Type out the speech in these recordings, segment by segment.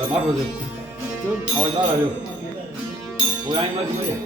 哎，马叔子，走，好，到了就，不然你们怎么样？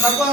Papa,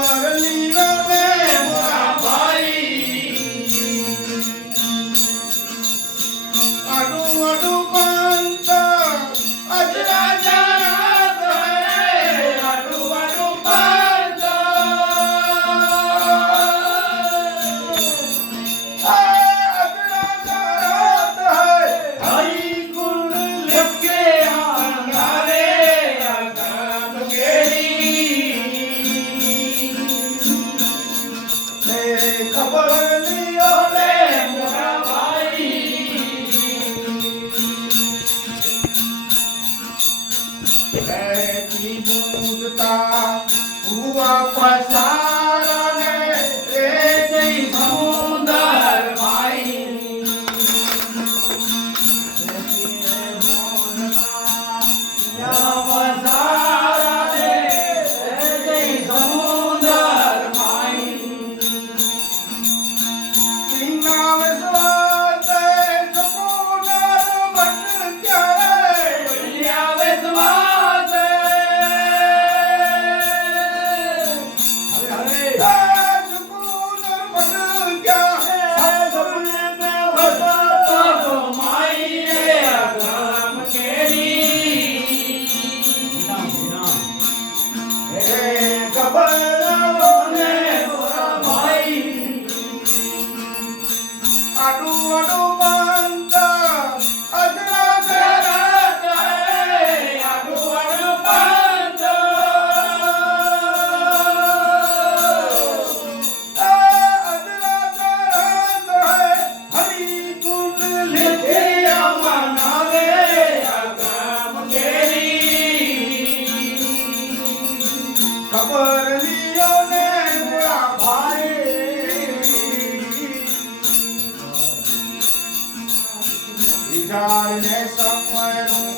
up what's up. વિચારને સમયનું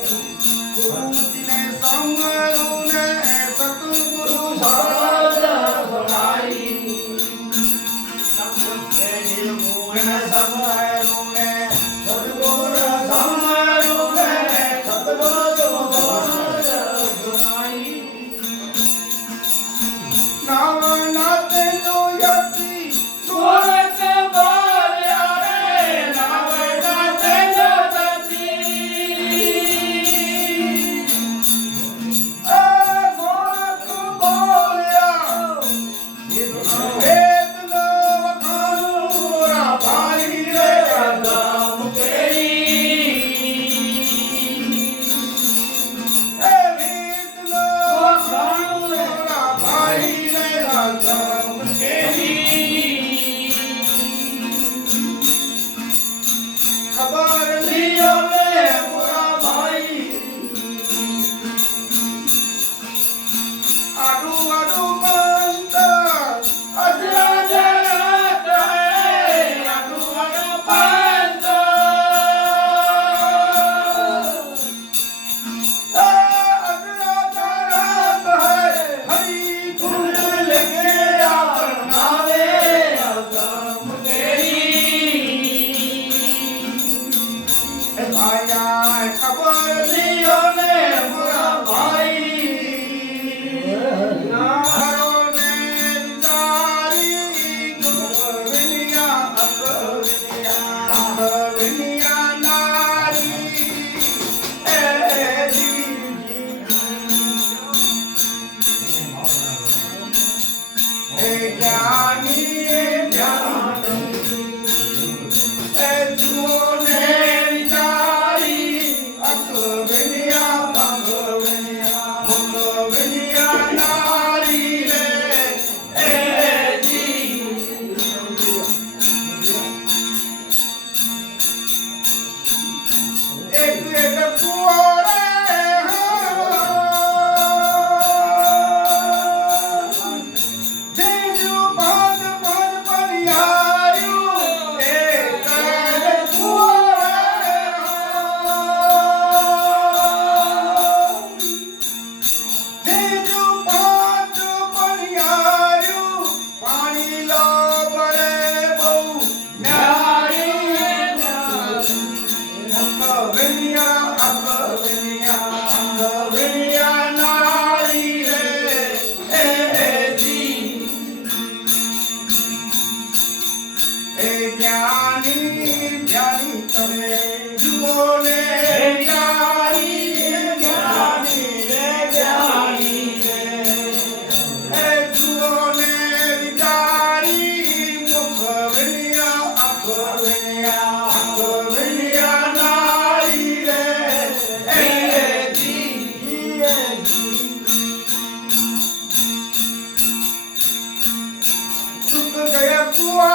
જ્ઞાની જ્ઞાની તમે જુઓ ને જ્ઞાની જ્ઞાની રે જ્ઞાની રે એ જુઓ ને વિચારી મુખ વિનિયા આખ વિનિયા આખ વિનિયા નારી રે એ જી એ જી સુખ ગયા કુવા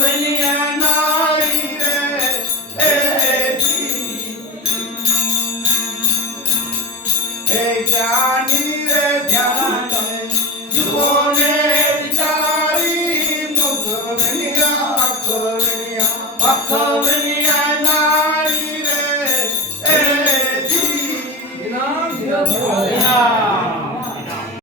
Ele